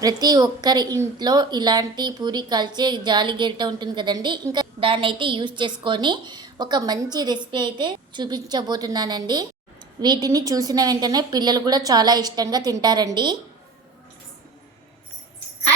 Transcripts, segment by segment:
ప్రతి ఒక్కరి ఇంట్లో ఇలాంటి పూరి కాల్చే జాలి గెరిట ఉంటుంది కదండి. ఇంకా దాన్ని అయితే యూజ్ చేసుకొని ఒక మంచి రెసిపీ అయితే చూపించబోతున్నానండి. వీటిని చూసిన వెంటనే పిల్లలు కూడా చాలా ఇష్టంగా తింటారండి.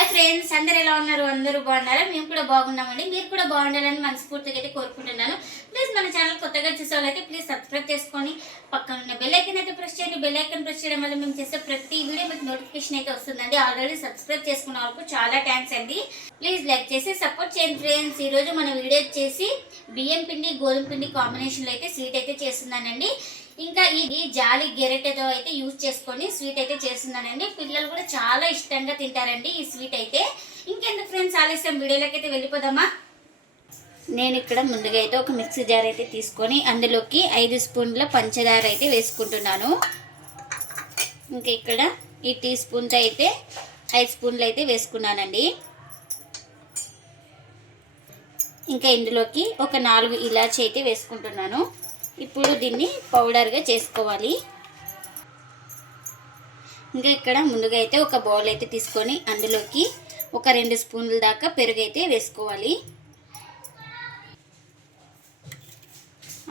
హాయ్ ఫ్రెండ్స్ అందరు ఎలా ఉన్నారు? అందరూ బాగున్నారా? మేము కూడా బాగున్నామండి. మీరు కూడా బాగుండాలని మనస్ఫూర్తిగా అయితే కోరుకుంటున్నాను. ప్లీజ్ మన ఛానల్ కొత్తగా చూసే వాళ్ళైతే ప్లీజ్ సబ్స్క్రైబ్ చేసుకొని పక్కన ఉన్న బెల్ ఐకన్ అయితే ప్రెస్ చేయండి. బెల్ ఐకన్ ప్రెస్ చేయడం వల్ల మేము చేసే ప్రతి వీడియో మీకు నోటిఫికేషన్ అయితే వస్తుందండి. ఆల్రెడీ సబ్స్క్రైబ్ చేసుకున్న వాళ్ళకు చాలా థ్యాంక్స్ అండి. ప్లీజ్ లైక్ చేసి సపోర్ట్ చేయండి ఫ్రెండ్స్ ఈరోజు మన వీడియో వచ్చేసి బియ్యం పిండి గోధుమ పిండి కాంబినేషన్లో అయితే స్వీట్ అయితే చేస్తున్నానండి. ఇంకా ఇది జాలి గెరెటతో అయితే యూజ్ చేసుకొని స్వీట్ అయితే చేస్తున్నానండి. పిల్లలు కూడా చాలా ఇష్టంగా తింటారండి ఈ స్వీట్ అయితే. ఇంకెందుకు ఫ్రెండ్స్ ఆలస్యం వీడియోలోకి అయితే వెళ్ళిపోదామా? నేను ఇక్కడ ముందుగా అయితే ఒక మిక్సీ జార్ అయితే తీసుకొని అందులోకి ఐదు స్పూన్ల పంచదార అయితే వేసుకుంటున్నాను. ఇంకా ఇక్కడ ఈ టీ స్పూన్తో అయితే ఐదు స్పూన్లు అయితే వేసుకున్నానండి. ఇంకా ఇందులోకి ఒక నాలుగు ఇలాచి అయితే వేసుకుంటున్నాను. ఇప్పుడు దీన్ని పౌడర్గా చేసుకోవాలి. ఇంకా ఇక్కడ ముందుగా అయితే ఒక బౌల్ అయితే తీసుకొని అందులోకి ఒక రెండు స్పూన్ల దాకా పెరుగు అయితే వేసుకోవాలి.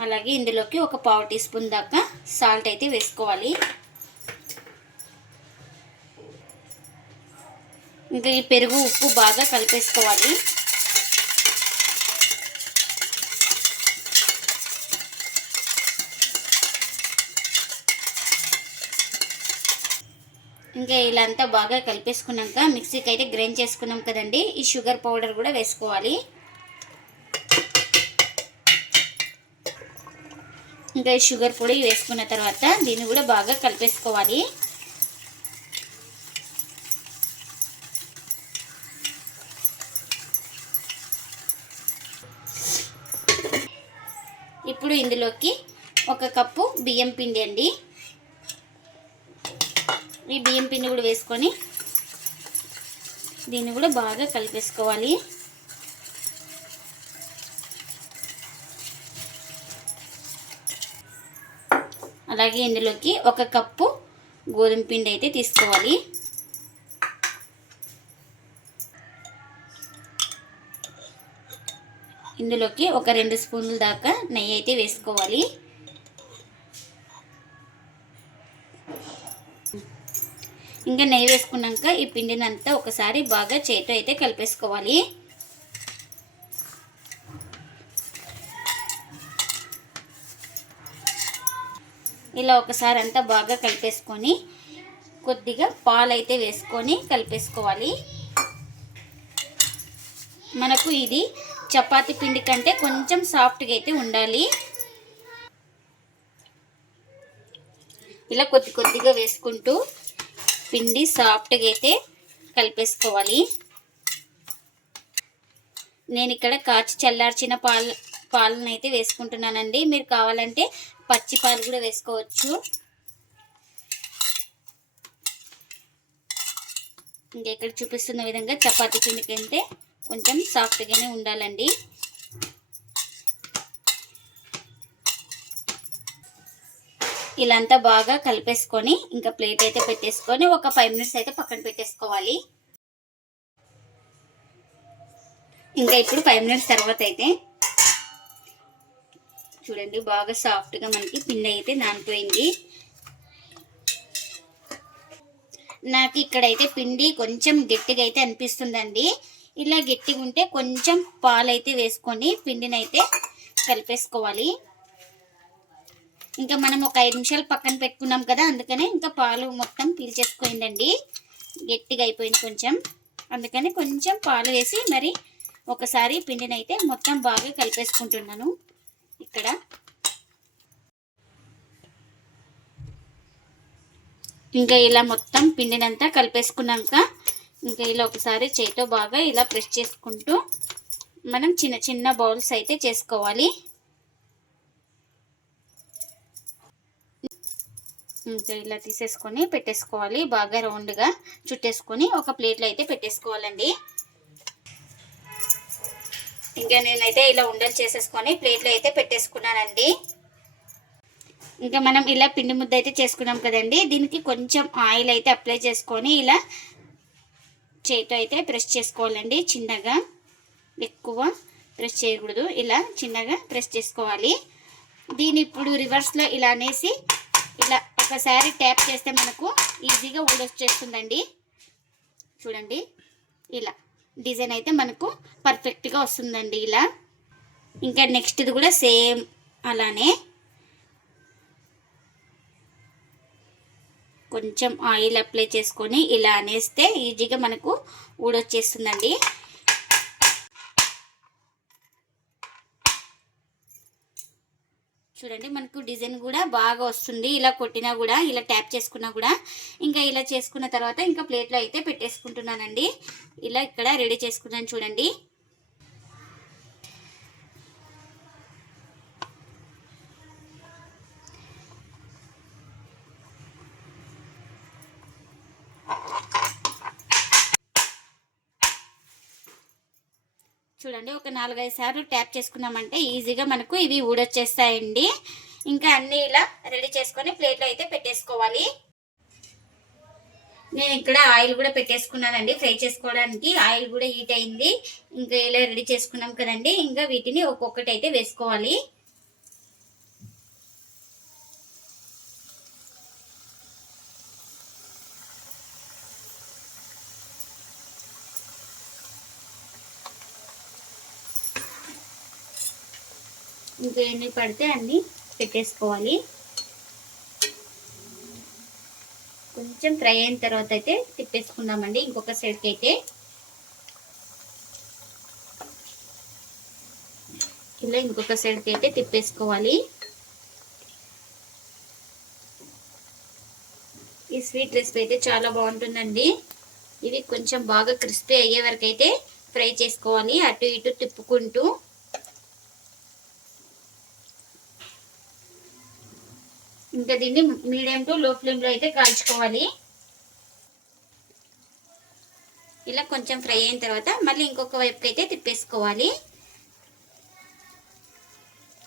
అలాగే ఇందులోకి ఒక పావు టీ స్పూన్ దాకా సాల్ట్ అయితే వేసుకోవాలి. ఇంకా ఈ పెరుగు ఉప్పు బాగా కలిపేసుకోవాలి. ఇంకా ఇలా అంతా బాగా కలిపేసుకున్నాక మిక్సీకి అయితే గ్రైండ్ చేసుకున్నాం కదండి. ఈ షుగర్ పౌడర్ కూడా వేసుకోవాలి. ఇంకా ఈ షుగర్ పొడి వేసుకున్న తర్వాత దీన్ని కూడా బాగా కలిపేసుకోవాలి. ఇప్పుడు ఇందులోకి ఒక కప్పు బియ్యం పిండి అండి. ఈ బియ్యం పిండి కూడా వేసుకొని దీన్ని కూడా బాగా కలిపేసుకోవాలి. అలాగే ఇందులోకి ఒక కప్పు గోధుమ పిండి అయితే తీసుకోవాలి. ఇందులోకి ఒక రెండు స్పూన్ల దాకా నెయ్యి అయితే వేసుకోవాలి. ఇంకా నెయ్యి వేసుకున్నాక ఈ పిండిని అంతా ఒకసారి బాగా చేతితో అయితే కలిపేసుకోవాలి. ఇలా ఒకసారి అంతా బాగా కలిపేసుకొని కొద్దిగా పాలు అయితే వేసుకొని కలిపేసుకోవాలి. మనకు ఇది చపాతి పిండి కంటే కొంచెం సాఫ్ట్గా అయితే ఉండాలి. ఇలా కొద్ది కొద్దిగా వేసుకుంటూ పిండి సాఫ్ట్గా అయితే కలిపేసుకోవాలి. నేను ఇక్కడ కాచి చల్లార్చిన పాలు పాలను అయితే వేసుకుంటున్నానండి. మీరు కావాలంటే పచ్చి పాలు కూడా వేసుకోవచ్చు. ఇంకా ఇక్కడ చూపిస్తున్న విధంగా చపాతీ పిండి కంటే కొంచెం సాఫ్ట్గానే ఉండాలండి. ఇలా అంతా బాగా కలిపేసుకొని ఇంకా ప్లేట్ అయితే పెట్టేసుకొని ఒక ఫైవ్ మినిట్స్ అయితే పక్కన పెట్టేసుకోవాలి. ఇంకా ఇప్పుడు ఫైవ్ మినిట్స్ తర్వాత అయితే చూడండి బాగా సాఫ్ట్గా మనకి పిండి అయితే నానిపోయింది నాకు ఇక్కడైతే పిండి కొంచెం గట్టిగా అయితే అనిపిస్తుందండి. ఇలా గట్టిగా ఉంటే కొంచెం పాలు అయితే వేసుకొని పిండిని అయితే కలిపేసుకోవాలి. ఇంకా మనం ఒక ఐదు నిమిషాలు పక్కన పెట్టుకున్నాం కదా అందుకనే ఇంకా పాలు మొత్తం పీల్చేసుకోయిందండి గట్టిగా అయిపోయింది కొంచెం. అందుకని కొంచెం పాలు వేసి మరి ఒకసారి పిండిని అయితే మొత్తం బాగా కలిపేసుకుంటున్నాను. ఇక్కడ. ఇంకా ఇలా మొత్తం పిండినంతా కలిపేసుకున్నాక ఇంకా ఇలా ఒకసారి చేతితో బాగా ఇలా ప్రెస్ చేసుకుంటూ మనం చిన్న చిన్న బౌల్స్ అయితే చేసుకోవాలి. ఇంకా ఇలా తీసేసుకొని పెట్టేసుకోవాలి. బాగా రౌండ్గా చుట్టేసుకొని ఒక ప్లేట్లో అయితే పెట్టేసుకోవాలండి. ఇంకా నేనైతే ఇలా ఉండలు చేసేసుకొని ప్లేట్లో అయితే పెట్టేసుకున్నానండి. ఇంకా మనం ఇలా పిండి ముద్ద అయితే చేసుకున్నాం కదండి. దీనికి కొంచెం ఆయిల్ అయితే అప్లై చేసుకొని ఇలా చేతితో అయితే ప్రెస్ చేసుకోవాలండి. చిన్నగా ఎక్కువ ప్రెస్ చేయకూడదు. ఇలా చిన్నగా ప్రెస్ చేసుకోవాలి. దీని ఇప్పుడు రివర్స్లో ఇలా అనేసి ఇలా ఒకసారి ట్యాప్ చేస్తే మనకు ఈజీగా ఊడొచ్చేస్తుందండి చూడండి. ఇలా డిజైన్ అయితే మనకు పర్ఫెక్ట్గా వస్తుందండి ఇలా. ఇంకా నెక్స్ట్ ఇది కూడా సేమ్ అలానే. కొంచెం ఆయిల్ అప్లై చేసుకొని ఇలా అనేస్తే ఈజీగా మనకు ఊడొచ్చేస్తుందండి చూడండి మనకు డిజైన్ కూడా బాగా వస్తుంది. ఇలా కొట్టినా కూడా ఇలా ట్యాప్ చేసుకున్నా కూడా. ఇంకా ఇలా చేసుకున్న తర్వాత ఇంకా ప్లేట్లో అయితే పెట్టేసుకుంటున్నానండి. ఇలా ఇక్కడ రెడీ చేసుకున్నాను చూడండి. చూడండి ఒక నాలుగైదు సార్లు ట్యాప్ చేసుకున్నామంటే ఈజీగా మనకు ఇవి ఊడొచ్చేస్తాయండి. ఇంకా అన్నీ ఇలా రెడీ చేసుకొని ప్లేట్లో అయితే పెట్టేసుకోవాలి. నేను ఇక్కడ ఆయిల్ కూడా పెట్టేసుకున్నానండి ఫ్రై చేసుకోవడానికి. ఆయిల్ కూడా హీట్ అయింది. ఇంకా ఇలా రెడీ చేసుకున్నాం కదండి. ఇంకా వీటిని ఒక్కొక్కటి అయితే వేసుకోవాలి. ఇంకా ఎన్ని పడితే అన్ని పెట్టేసుకోవాలి. కొంచెం ఫ్రై అయిన తర్వాత అయితే తిప్పేసుకుందామండి ఇంకొక సైడ్కి అయితే. ఇలా ఇంకొక సైడ్కి అయితే తిప్పేసుకోవాలి. ఈ స్వీట్ రెసిపీ అయితే చాలా బాగుంటుందండి. ఇవి కొంచెం బాగా క్రిస్పీ అయ్యే వరకు అయితే ఫ్రై చేసుకోవాలి. అటు ఇటు తిప్పుకుంటూ ఇంకా దీన్ని మీడియం టు లో ఫ్లేమ్లో అయితే కాల్చుకోవాలి. ఇలా కొంచెం ఫ్రై అయిన తర్వాత మళ్ళీ ఇంకొక వైపుకి అయితే తిప్పేసుకోవాలి.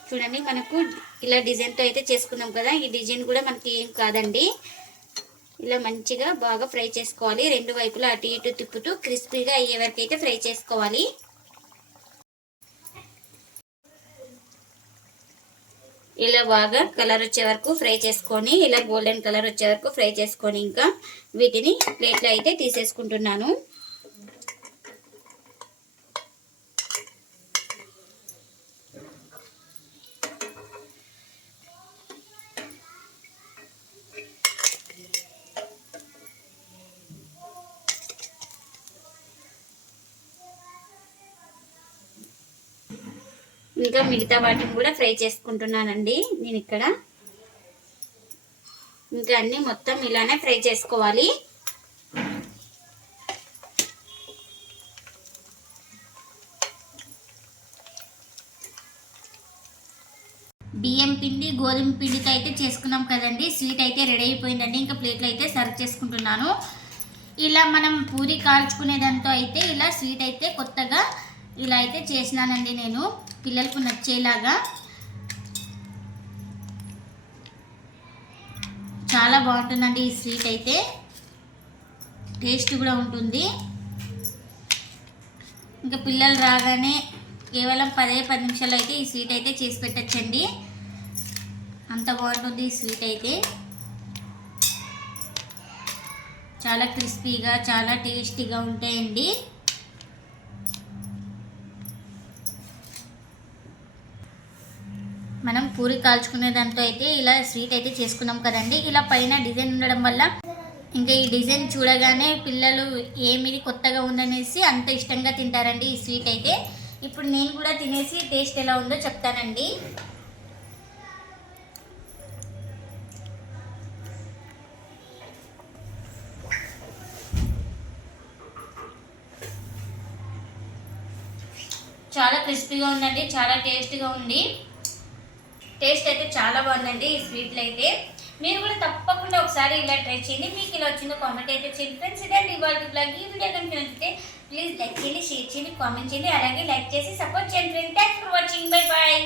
చూడండి మనకు ఇలా డిజైన్తో అయితే చేసుకున్నాం కదా ఈ డిజైన్ కూడా మనకి ఏం కాదండి. ఇలా మంచిగా బాగా ఫ్రై చేసుకోవాలి. రెండు వైపులా అటు ఇటు తిప్పుతూ క్రిస్పీగా అయ్యే వరకు అయితే ఫ్రై చేసుకోవాలి. ఇలా బాగా కలర్ వచ్చే వరకు ఫ్రై చేసుకొని ఇలా గోల్డెన్ కలర్ వచ్చే వరకు ఫ్రై చేసుకొని ఇంకా వీటిని ప్లేట్లో అయితే తీసేసుకుంటున్నాను. ఇంకా మిగతా వాటిని కూడా ఫ్రై చేసుకుంటున్నానండి. నేను ఇక్కడ ఇంకా అన్ని మొత్తం ఇలానే ఫ్రై చేసుకోవాలి. బియ్యం పిండి గోధుమ పిండితో అయితే చేసుకున్నాం కదండి. స్వీట్ అయితే రెడీ అయిపోయిందండి. ఇంకా ప్లేట్లో అయితే సర్వ్ చేసుకుంటున్నాను. ఇలా మనం పూరి కాల్చుకునేదాంతో అయితే ఇలా స్వీట్ అయితే కొత్తగా ఇలా అయితే చేసినానండి నేను. పిల్లలకు నచ్చేలాగా చాలా బాగుంటుందండి ఈ స్వీట్ అయితే. టేస్ట్ కూడా ఉంటుంది. ఇంకా పిల్లలు రాగానే కేవలం పదే పది నిమిషాలు అయితే ఈ స్వీట్ అయితే చేసి పెట్టచ్చండి. అంత బాగుంటుంది ఈ స్వీట్ అయితే. చాలా క్రిస్పీగా చాలా టేస్టీగా ఉంటాయండి మనం పూరి కాల్చుకునే దాంతో అయితే ఇలా స్వీట్ అయితే చేసుకున్నాం కదండి. ఇలా పైన డిజైన్ ఉండడం వల్ల ఇంకా ఈ డిజైన్ చూడగానే పిల్లలు ఏమిది కొత్తగా ఉందనేసి అంత ఇష్టంగా తింటారండి ఈ స్వీట్ అయితే. ఇప్పుడు నేను కూడా తినేసి టేస్ట్ ఎలా ఉందో చెప్తానండి. చాలా క్రిస్పీగా ఉందండి చాలా టేస్ట్గా ఉంది. టేస్ట్ అయితే చాలా బాగుందండి ఈ స్వీట్లు అయితే. మీరు కూడా తప్పకుండా ఒకసారి ఇలా ట్రై చేయండి. మీకు ఇలా వచ్చిందో కామెంట్ అయితే చేయండి. ఫ్రెండ్స్ ఇదండి ఇవాళ బ్లాగ్ ఈ వీడియో కనుక నచ్చితే ప్లీజ్ లైక్ చేయండి షేర్ చేయండి కామెంట్ చేయండి. అలాగే లైక్ చేసి సపోర్ట్ చేయండి friends thanks for watching bye bye